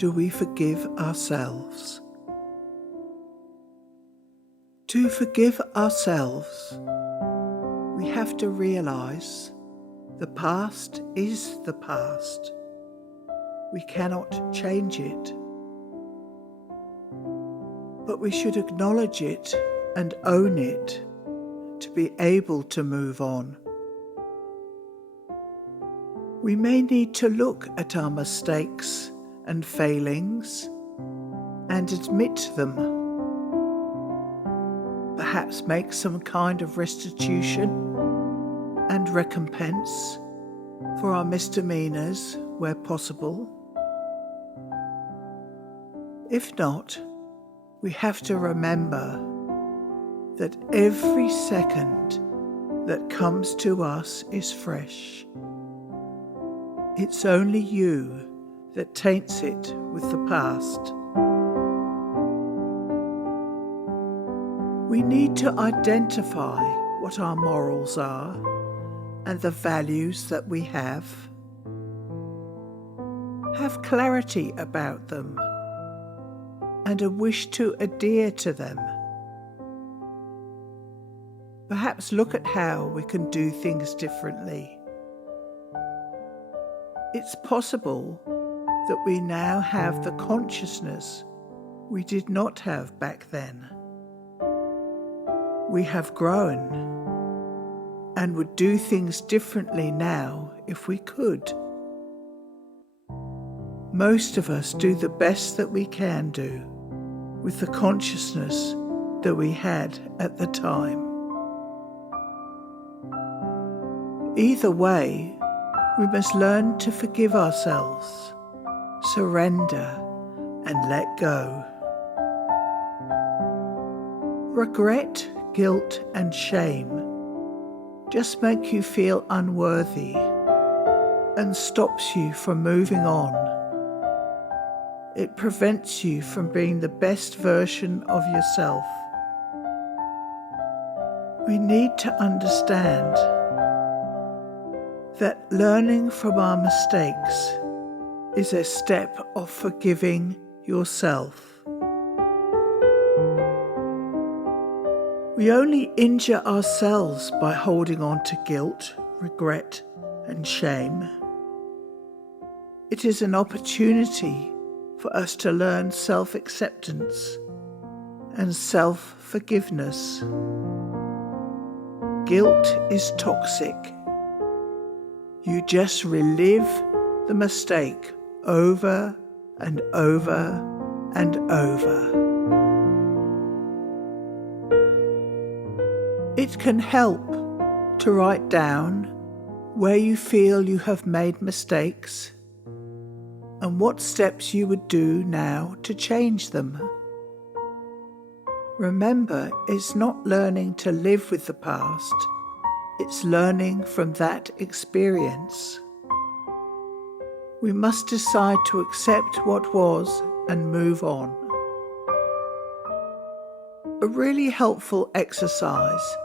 do we forgive ourselves? To forgive ourselves, we have to realize the past is the past. We cannot change it. But we should acknowledge it and own it to be able to move on. We may need to look at our mistakes and failings and admit them. Perhaps make some kind of restitution and recompense for our misdemeanors where possible. If not, we have to remember that every second that comes to us is fresh. It's only you that taints it with the past. We need to identify what our morals are and the values that we have. Have clarity about them and a wish to adhere to them. Perhaps look at how we can do things differently. It's possible that we now have the consciousness we did not have back then. We have grown and would do things differently now if we could. Most of us do the best that we can do with the consciousness that we had at the time. Either way, we must learn to forgive ourselves, surrender, and let go. Regret, guilt, and shame just make you feel unworthy and stops you from moving on. It prevents you from being the best version of yourself. We need to understand that learning from our mistakes is a step of forgiving yourself. We only injure ourselves by holding on to guilt, regret, and shame. It is an opportunity for us to learn self-acceptance and self-forgiveness. Guilt is toxic. You just relive the mistake over and over and over. It can help to write down where you feel you have made mistakes and what steps you would do now to change them. Remember, it's not learning to live with the past, it's learning from that experience. We must decide to accept what was and move on. A really helpful exercise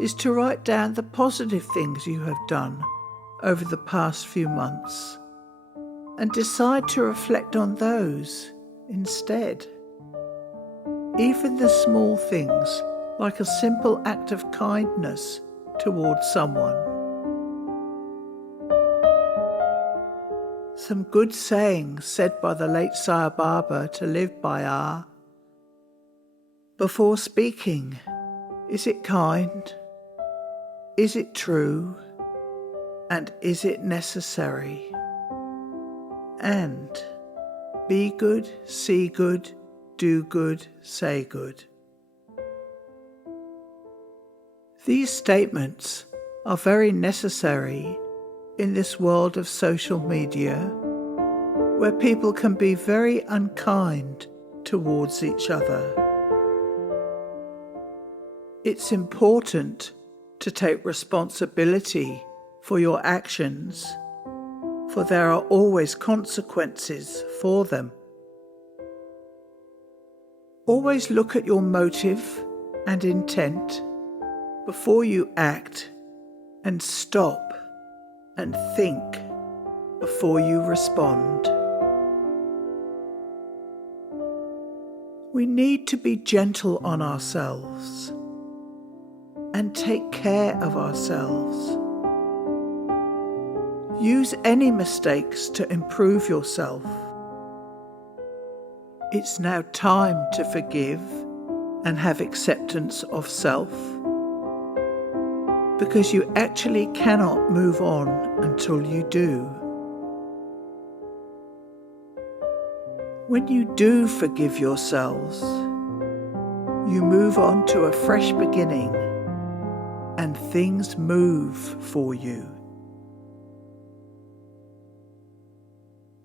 is to write down the positive things you have done over the past few months and decide to reflect on those instead. Even the small things, like a simple act of kindness towards someone. Some good sayings said by the late Sai Baba to live by are: before speaking, is it kind? Is it true? And is it necessary? And be good, see good, do good, say good. These statements are very necessary in this world of social media, where people can be very unkind towards each other. It's important to take responsibility for your actions, for there are always consequences for them. Always look at your motive and intent before you act, and stop and think before you respond. We need to be gentle on ourselves and take care of ourselves. Use any mistakes to improve yourself. It's now time to forgive and have acceptance of self, because you actually cannot move on until you do. When you do forgive yourselves, you move on to a fresh beginning and things move for you.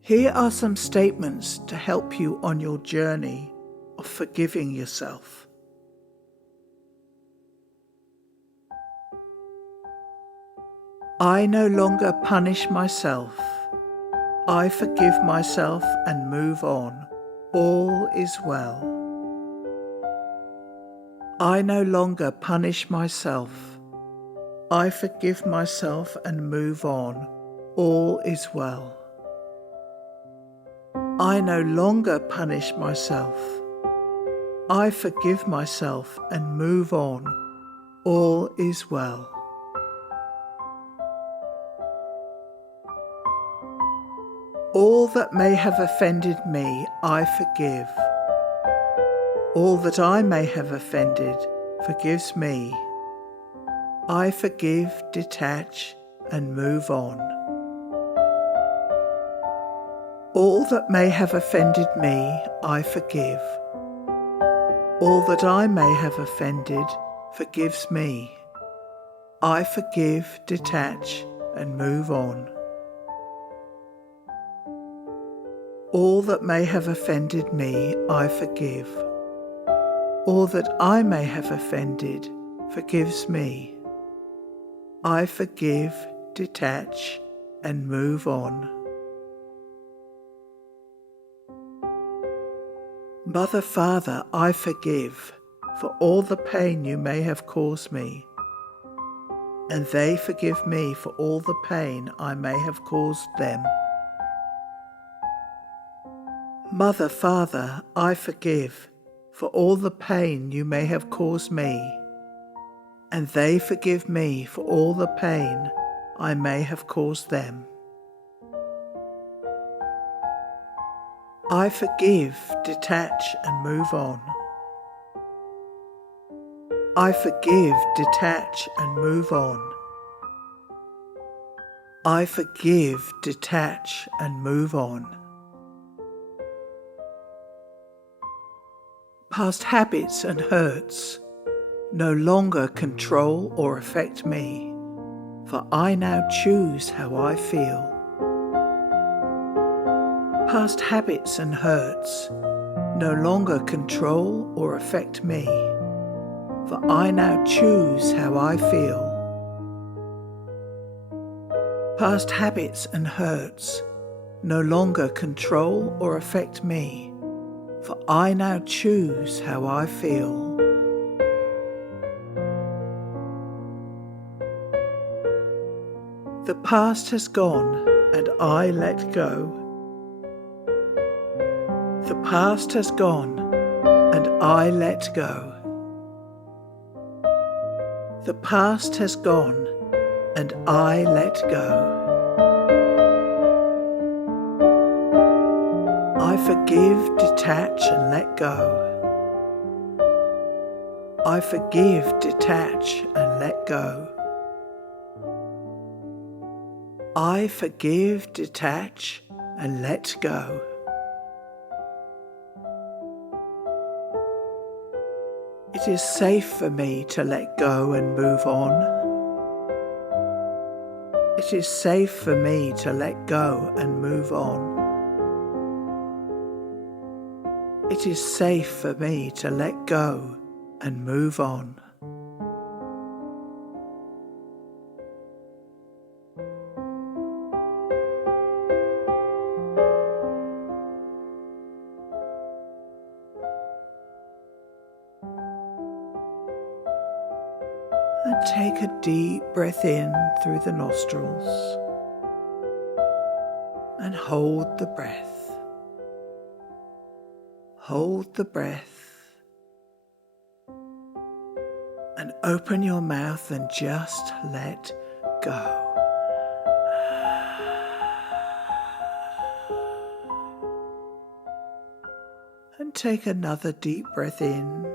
Here are some statements to help you on your journey of forgiving yourself. I no longer punish myself. I forgive myself and move on. All is well. I no longer punish myself. I forgive myself and move on. All is well. I no longer punish myself. I forgive myself and move on. All is well. All that may have offended me, I forgive. All that I may have offended forgives me. I forgive, detach, and move on. All that may have offended me, I forgive. All that I may have offended forgives me. I forgive, detach, and move on. All that may have offended me, I forgive. All that I may have offended forgives me. I forgive, detach, and move on. Mother, Father, I forgive for all the pain you may have caused me, and they forgive me for all the pain I may have caused them. Mother, Father, I forgive for all the pain you may have caused me, and they forgive me for all the pain I may have caused them. I forgive, detach, and move on. I forgive, detach, and move on. I forgive, detach, and move on. Past habits and hurts no longer control or affect me, for I now choose how I feel. Past habits and hurts no longer control or affect me, for I now choose how I feel. Past habits and hurts no longer control or affect me, for I now choose how I feel. The past has gone and I let go. The past has gone and I let go. The past has gone and I let go. I forgive, detach, and let go. I forgive, detach, and let go. I forgive, detach, and let go. It is safe for me to let go and move on. It is safe for me to let go and move on. It is safe for me to let go and move on. And take a deep breath in through the nostrils and hold the breath. Hold the breath and open your mouth and just let go. And take another deep breath in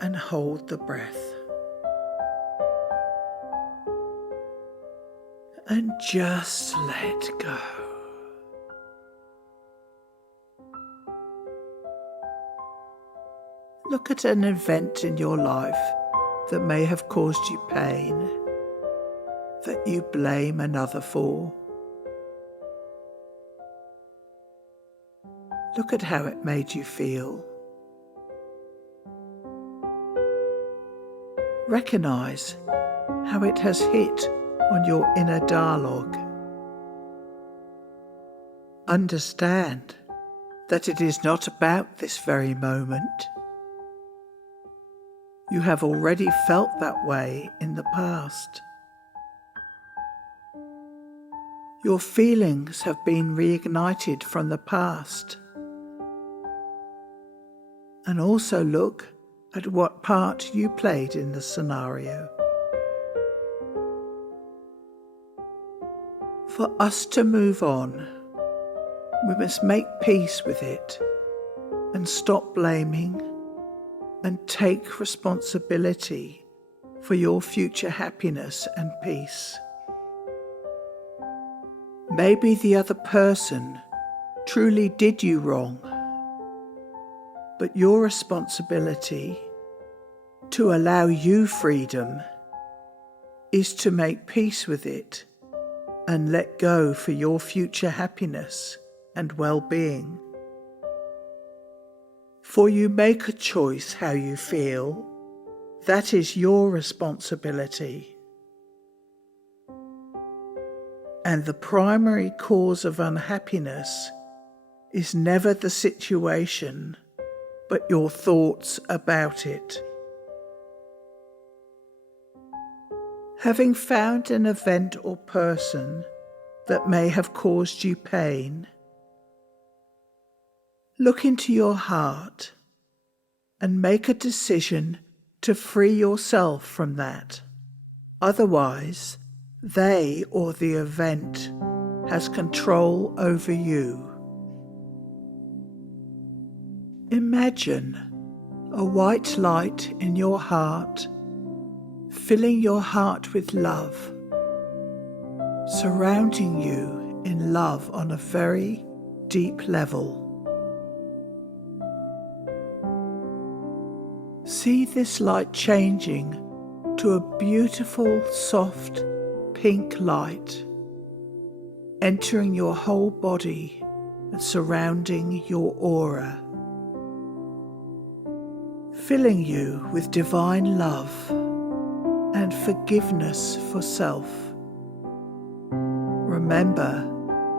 and hold the breath. And just let go. Look at an event in your life that may have caused you pain, that you blame another for. Look at how it made you feel. Recognize how it has hit on your inner dialogue. Understand that it is not about this very moment. You have already felt that way in the past. Your feelings have been reignited from the past. And also look at what part you played in the scenario. For us to move on, we must make peace with it and stop blaming and take responsibility for your future happiness and peace. Maybe the other person truly did you wrong, but your responsibility to allow you freedom is to make peace with it and let go for your future happiness and well-being. For you make a choice how you feel. That is your responsibility. And the primary cause of unhappiness is never the situation, but your thoughts about it. Having found an event or person that may have caused you pain, look into your heart and make a decision to free yourself from that. Otherwise, they or the event has control over you. Imagine a white light in your heart, filling your heart with love, surrounding you in love on a very deep level. See this light changing to a beautiful, soft, pink light, entering your whole body and surrounding your aura, filling you with divine love and forgiveness for self. Remember,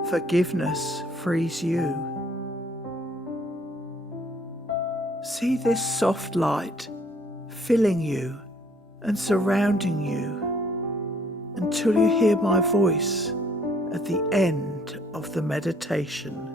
forgiveness frees you. See this soft light filling you and surrounding you until you hear my voice at the end of the meditation.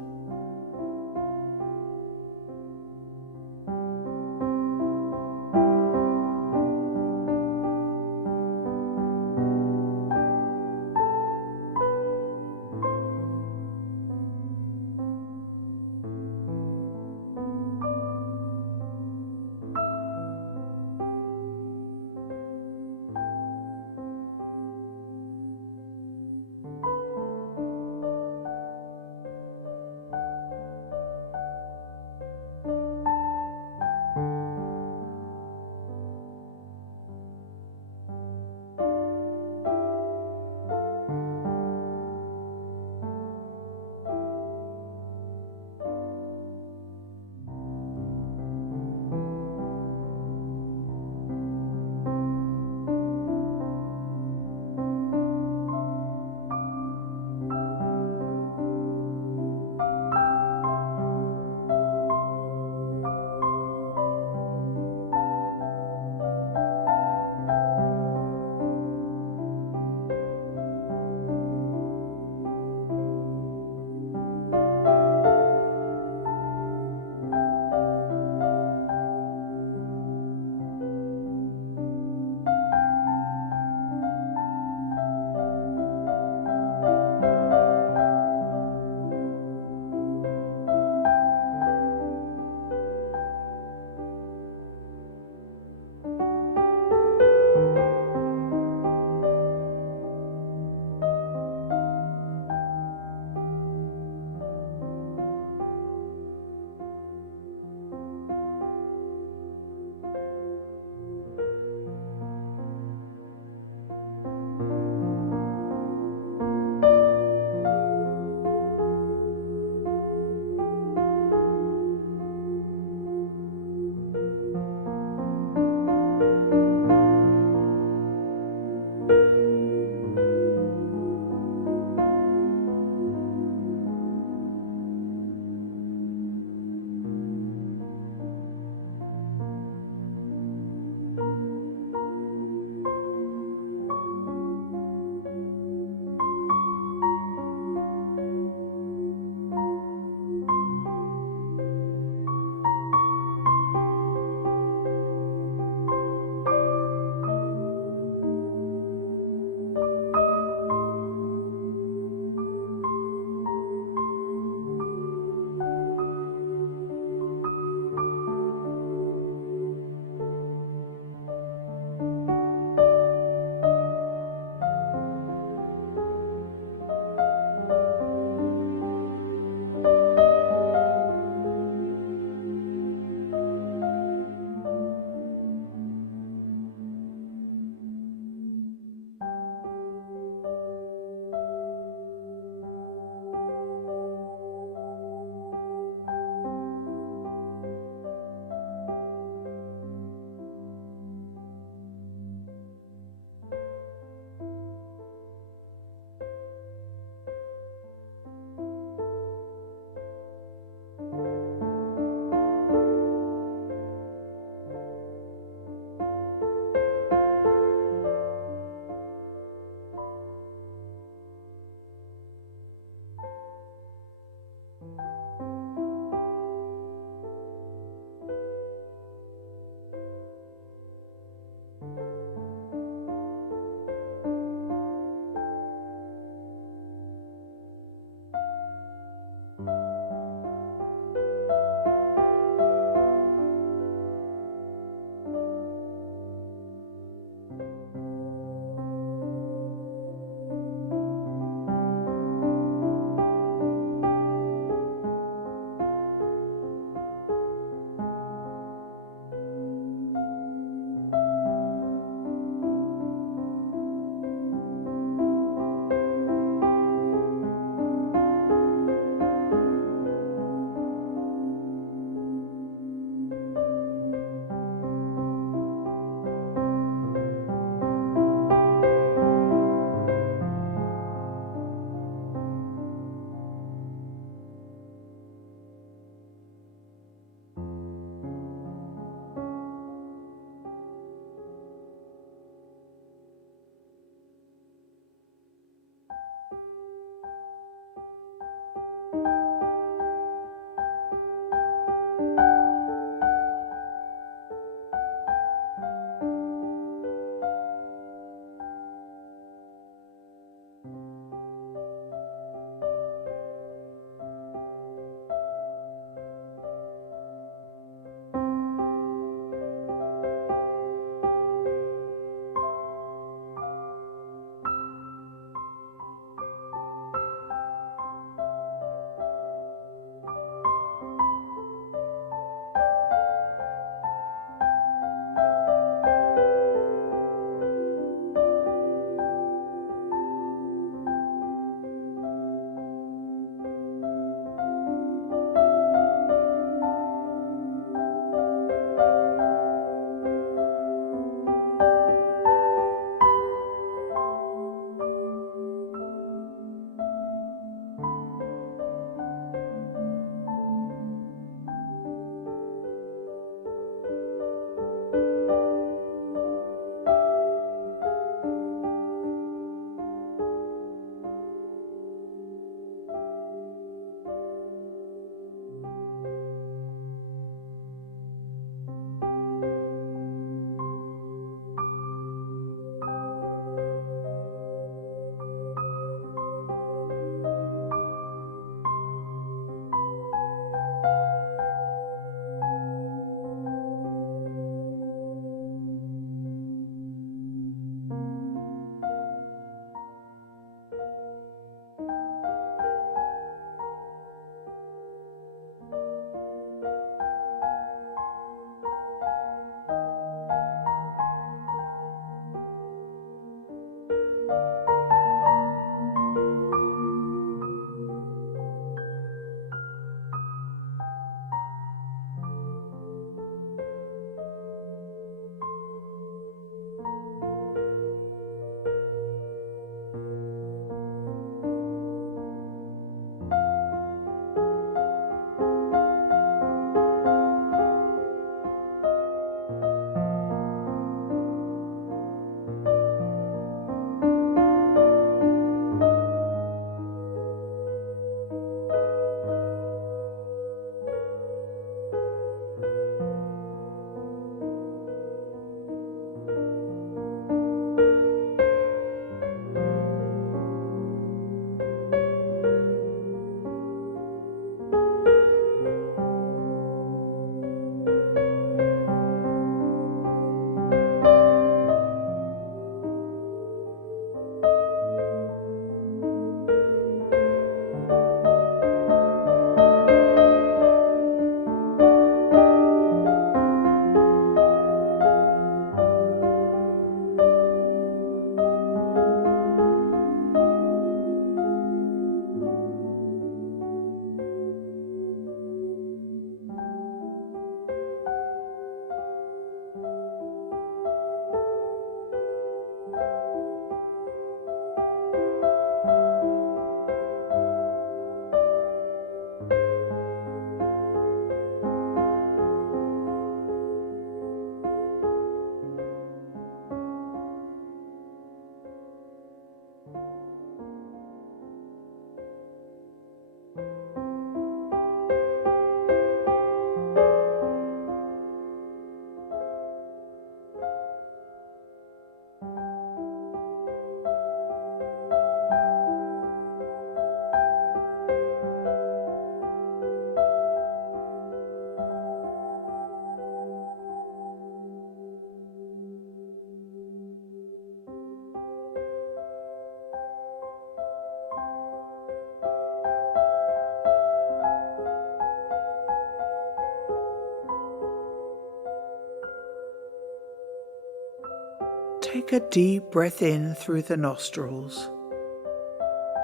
Take a deep breath in through the nostrils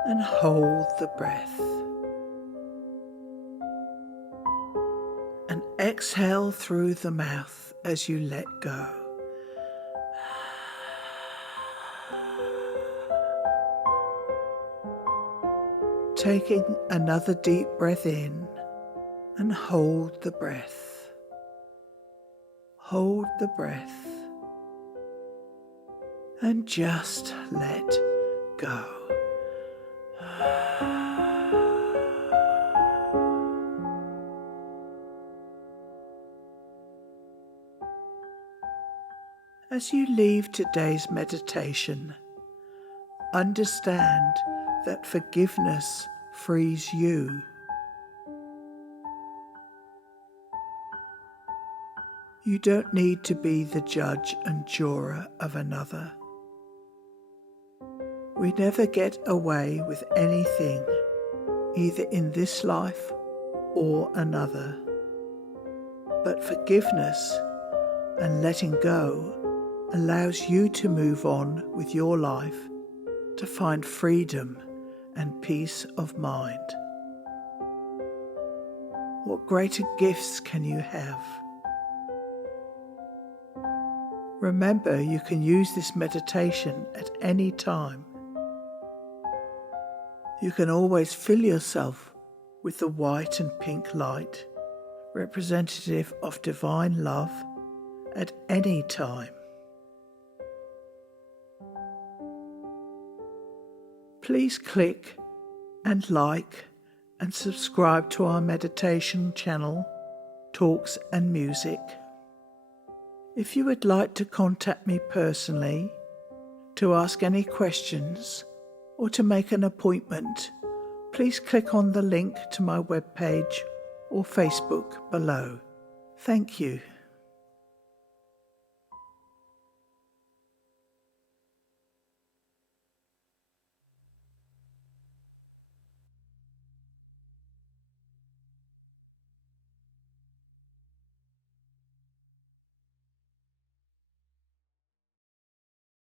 and hold the breath. And exhale through the mouth as you let go. Taking another deep breath in and hold the breath. Hold the breath and just let go. As you leave today's meditation, understand that forgiveness frees you. You don't need to be the judge and juror of another. We never get away with anything, either in this life or another. But forgiveness and letting go allows you to move on with your life, to find freedom and peace of mind. What greater gifts can you have? Remember, you can use this meditation at any time. You can always fill yourself with the white and pink light, representative of divine love, at any time. Please click and like and subscribe to our meditation channel, Talks and Music. If you would like to contact me personally, to ask any questions, or to make an appointment, please click on the link to my webpage or Facebook below. Thank you.